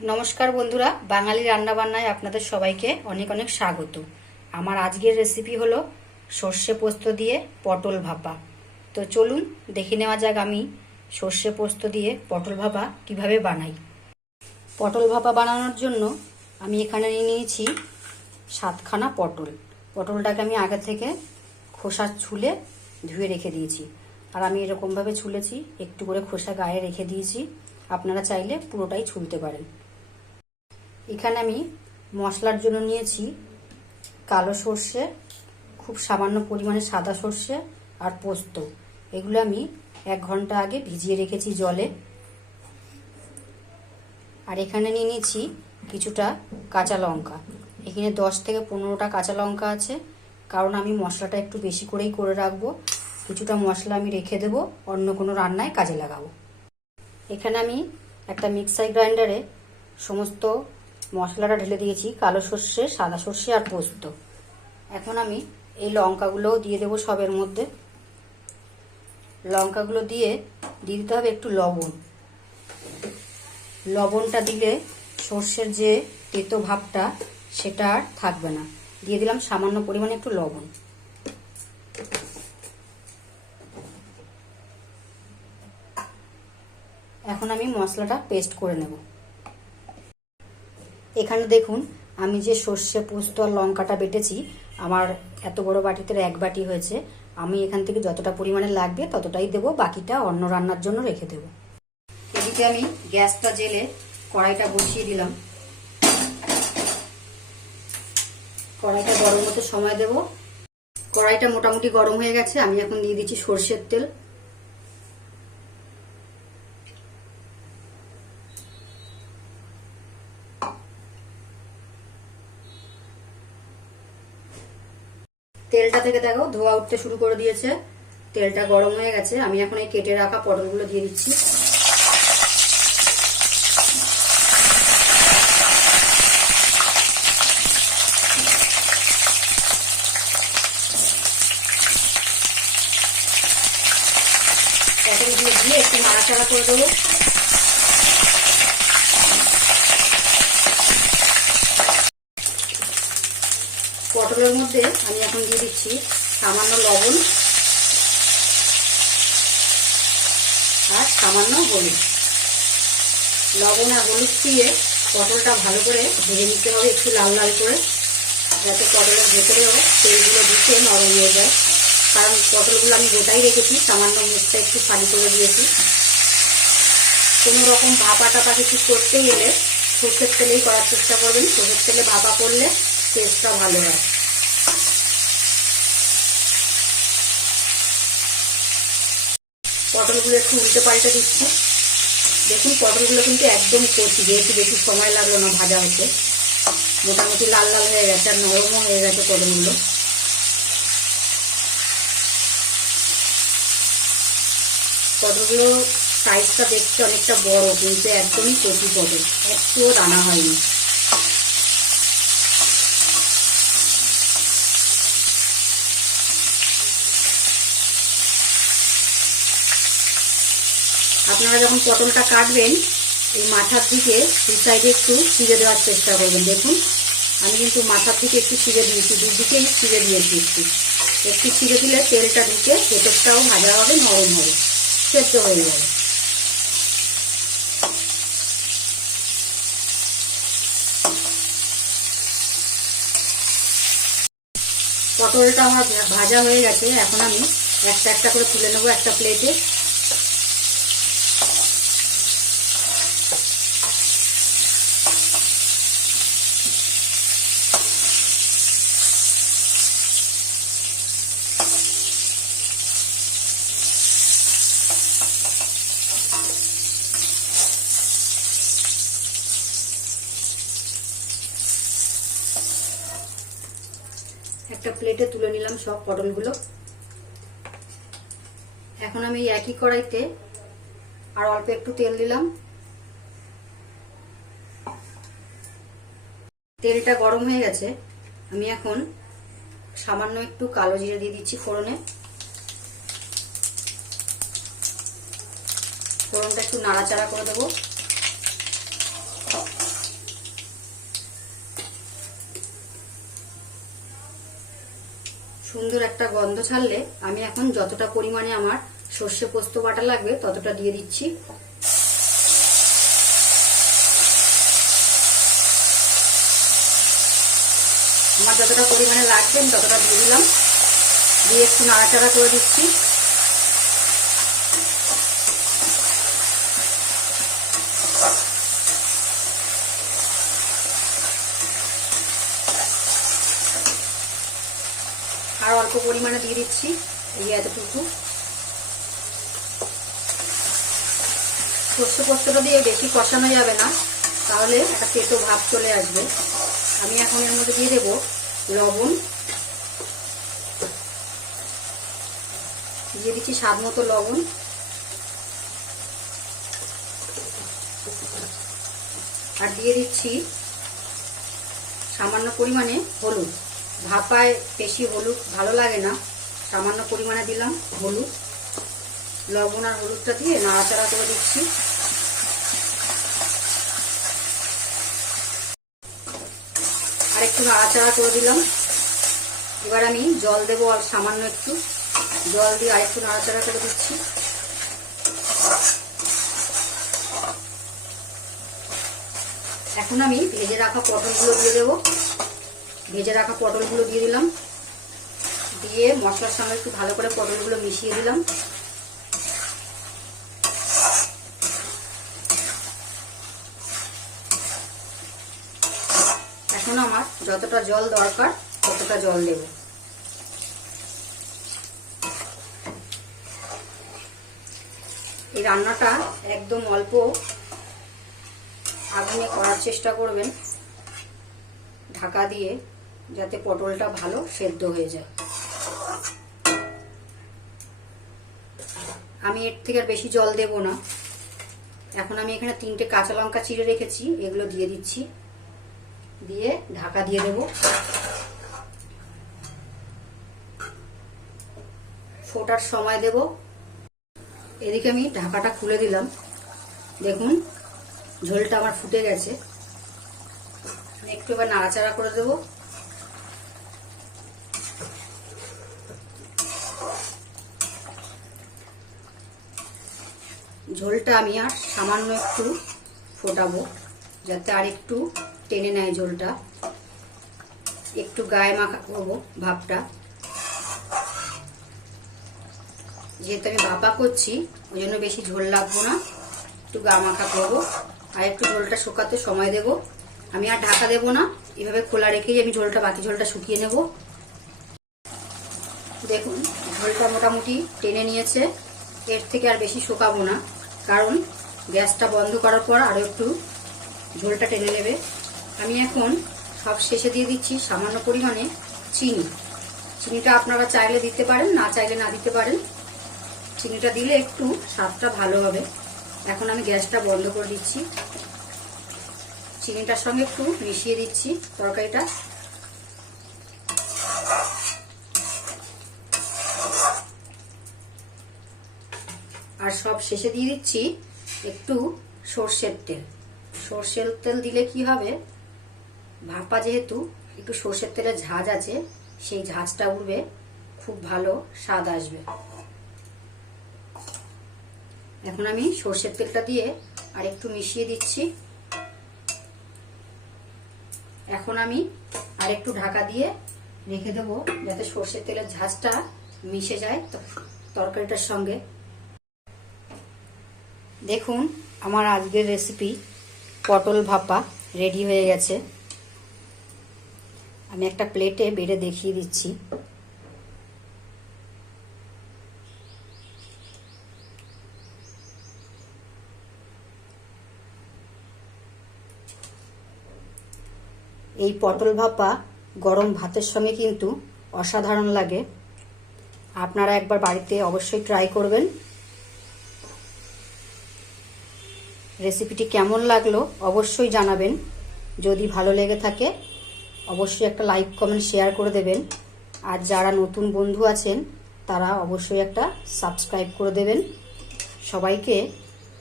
নমস্কার বন্ধুরা, বাঙালি রান্নাবান্নায় আপনাদের সবাইকে অনেক অনেক স্বাগত। আমার আজকের রেসিপি হলো সর্ষে পোস্ত দিয়ে পটল ভাপা। তো চলুন দেখে নেওয়া যাক আমি সর্ষে পোস্ত দিয়ে পটল ভাপা কিভাবে বানাই। পটল ভাপা বানানোর জন্য আমি এখানে নিয়ে নিয়েছি 7খানা পটল। পটলটাকে আমি আগে থেকে খোসা ছুলে ধুয়ে রেখে দিয়েছি, আর আমি এরকমভাবে ছুলেছি, একটু করে খোসা গায়ে রেখে দিয়েছি। আপনারা চাইলে পুরোটাই ছুলতে পারেন। এখানে আমি মশলার জন্য নিয়েছি কালো সর্ষে, খুব সামান্য পরিমাণে সাদা সর্ষে আর পোস্ত। এগুলো আমি 1 ঘন্টা আগে ভিজিয়ে রেখেছি জলে। আর এখানে নিয়ে নিয়েছি কিছুটা কাঁচা লঙ্কা। এখানে 10 থেকে 15টা কাঁচা লঙ্কা আছে, কারণ আমি মশলাটা একটু বেশি করেই করে রাখবো। কিছুটা মশলা আমি রেখে দেবো, অন্য কোনো রান্নায় কাজে লাগাবো। এখানে আমি একটা মিক্সার গ্রাইন্ডারে সমস্ত মশলাটা ঢেলে দিয়েছি, কালো সর্ষে, সাদা সর্ষে আর পোস্ত। এখন আমি এই লঙ্কাগুলোও দিয়ে দেবো সবের মধ্যে। লঙ্কাগুলো দিয়ে দিতে হবে একটু লবণ। লবণটা দিলে সর্ষের যে তেতো ভাবটা সেটা আর থাকবে না। দিয়ে দিলাম সামান্য পরিমাণে একটু লবণ। এখন আমি মশলাটা পেস্ট করে নেব। এখানে দেখুন, আমি যে সর্ষে, পোস্ত আর লঙ্কাটা বেটেছি, আমার এত বড় বাটিতে 1 বাটি হয়েছে। আমি এখান থেকে যতটা পরিমাণে লাগবে ততটাই দেবো, বাকিটা অন্য রান্নার জন্য রেখে দেব। এদিকে আমি গ্যাসটা জেলে কড়াইটা বসিয়ে দিলাম। কড়াইটা গরম হতে সময় দেব। কড়াইটা মোটামুটি গরম হয়ে গেছে। আমি এখন দিয়ে দিচ্ছি সর্ষের তেল। তেলটা থেকে দেখো ধোয়া উঠতে শুরু করে দিয়েছে। তেলটা গরম হয়ে গেছে। আমি এখন এই কেটে রাখা পটলগুলো দিয়ে দিচ্ছি। পটলগুলো দিয়ে একটু নাড়াচাড়া করে দেবো। পটলের মধ্যে আমি এখন দিয়ে দিচ্ছি সামান্য লবণ আর সামান্য হলুদ। লবণ আর হলুদ দিয়ে পটলটা ভালো করে ভেজে নিতে হবে, একটু লাল লাল করে, যাতে পটলের ভেতরেও তেলগুলো দিতে নরম হয়ে যায়। কারণ পটলগুলো আমি গোটাই রেখেছি, সামান্য মুখটা একটু ফালি করে দিয়েছি। কোনো রকম ভাপা টাপা কিছু করতে গেলে সর্ষের তেলেই করার চেষ্টা করবেন। সর্ষের তেলে ভাপা করলে টেস্টটা ভালো হয়। পটলগুলো একটু উল্টে পাল্টে দিচ্ছি। দেখুন পটলগুলো কিন্তু একদম কচি, যেহেতু বেশি সময় লাগলো না ভাজা হতে। মোটামুটি লাল লাল হয়ে গেছে আর নরমও হয়ে গেছে পটলগুলো। পটলগুলো সাইজটা দেখতে অনেকটা বড়, কিন্তু একদমই কচি পটল, একটুও দানা হয়নি। আপনারা যখন পটলটা কাটবেন, এই মাথার দিকে দুই সাইডে একটু চিড়ে দেওয়ার চেষ্টা করবেন। দেখুন আমি কিন্তু মাথার দিকে একটু চিড়ে দিয়েছি, দুদিকেই চিড়ে দিয়েছি। একটু চিড়ে দিলে তেলটা ঢুকে ভেতরটাও ভাজা হবে, নরম হবে, সেদ্ধ হয়ে যাবে। পটলটা আমার ভাজা হয়ে গেছে। এখন আমি একটা একটা করে তুলে নেবো একটা প্লেটে। একটা প্লেটে তুলে নিলাম সব পটলগুলো। এখন আমি একই কড়াইতে আর অল্প একটু তেল দিলাম। তেলটা গরম হয়ে গেছে। আমি এখন সামান্য একটু কালো জিরে দিয়ে দিচ্ছি ফোড়নে। ফোড়নটা একটু নাড়াচাড়া করে দেবো। সুন্দর একটা গন্ধ ছাড়লে আমি এখন যতটা পরিমাণে আমার সর্ষে পোস্ত বাটা লাগবে ততটা দিয়ে দিচ্ছি। আমার যতটা পরিমাণে লাগবে আমি ততটা দিয়ে দিলাম, দিয়ে একটু নাড়াচাড়া করে দিচ্ছি। আর অল্প পরিমাণে দিয়ে দিচ্ছি এই এতটুকু। সর্ষে পোস্তটা দিয়ে বেশি কষানো যাবে না, তাহলে একটা তেতো ভাব চলে আসবে। আমি এখন এর মধ্যে দিয়ে দেবো লবণ, দিয়ে দিচ্ছি স্বাদ মতো লবণ, আর দিয়ে দিচ্ছি সামান্য পরিমাণে হলুদ। ভাপায় বেশি হলুদ ভালো লাগে না, সামান্য পরিমাণে দিলাম হলুদ। লবণ আর হলুদটা দিয়ে নাড়াচাড়া করে দিচ্ছি। আর একটু নাড়াচাড়া করে দিলাম। এবার আমি জল দেবো, আর সামান্য একটু জল দিয়ে আর একটু নাড়াচাড়া করে দিচ্ছি। এখন আমি ভেজে রাখা পটলগুলো দিয়ে দেবো। ভেজে রাখা পটলগুলো দিয়ে দিলাম, দিয়ে মশলার সঙ্গে একটু ভালো করে পটলগুলো মিশিয়ে দিলাম। এখন আমার যতটা জল দরকার ততটা জল দেব। এই রান্নাটা একদম অল্প আগুনে করার চেষ্টা করবেন, ঢাকা দিয়ে, যাতে পটলটা ভালো সেদ্ধ হয়ে যায়। আমি এর থেকে আর বেশি জল দেব না। এখন আমি এখানে 3টে কাঁচা লঙ্কা চিড়ে রেখেছি, এগুলো দিয়ে দিচ্ছি, দিয়ে ঢাকা দিয়ে দেব। ফোটার সময় দেব। এদিকে আমি ঢাকাটা খুলে দিলাম, দেখুন ঝোলটা আমার ফুটে গেছে। একটু এবার নাড়াচাড়া করে দেব। ঝোলটা আমি আর সামান্য একটু ফোটাবো, যাতে আর একটু টেনে নেয় ঝোলটা, একটু গায়ে মাখা করবো ভাপটা। যেহেতু আমি ভাপা করছি ওই জন্য বেশি ঝোল লাগবো না, একটু গা মাখা করবো। আর একটু ঝোলটা শুকাতে সময় দেব। আমি আর ঢাকা দেব না, এভাবে খোলা রেখেই আমি বাকি ঝোলটা শুকিয়ে নেব। দেখুন ঝোলটা মোটামুটি টেনে নিয়েছে, এর থেকে আর বেশি শুকাবো না, কারণ গ্যাসটা বন্ধ করার পর আরও একটু ঝোলটা টেনে নেবে। আমি এখন সব শেষে দিয়ে দিচ্ছি সামান্য পরিমাণে চিনি। চিনিটা আপনারা চাইলে দিতে পারেন, না চাইলে না দিতে পারেন। চিনিটা দিলে একটু স্বাদটা ভালো হবে। এখন আমি গ্যাসটা বন্ধ করে দিচ্ছি, চিনিটার সঙ্গে একটু মিশিয়ে দিচ্ছি তরকারিটা। আর সব শেষে দিয়ে দিচ্ছি একটু সর্ষের তেল। সর্ষের তেল দিলে কি হবে, ভাপা যেহেতু একটু সর্ষের তেলের ঝাঁজ আছে, সেই ঝাঁজটা উঠবে, খুব ভালো স্বাদ আসবে। এখন আমি সর্ষের তেলটা দিয়ে আর একটু মিশিয়ে দিচ্ছি। এখন আমি আর একটু ঢাকা দিয়ে রেখে দেবো, যাতে সর্ষের তেলের ঝাঁজটা মিশে যায় তরকারিটার সঙ্গে। দেখুন আমার আজকের রেসিপি পটল ভাপা রেডি হয়ে গেছে। আমি একটা প্লেটে বেড়ে দেখিয়ে দিচ্ছি। এই পটল ভাপা গরম ভাতের সঙ্গে কিন্তু অসাধারণ লাগে। আপনারা একবার বাড়িতে অবশ্যই ট্রাই করবেন। রেসিপিটি কেমন লাগলো অবশ্যই জানাবেন। যদি ভালো লেগে থাকে অবশ্যই একটা লাইক কমেন্ট শেয়ার করে দেবেন। আর যারা নতুন বন্ধু আছেন তারা অবশ্যই একটা সাবস্ক্রাইব করে দেবেন। সবাইকে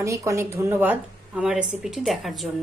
অনেক অনেক ধন্যবাদ আমার রেসিপিটি দেখার জন্য।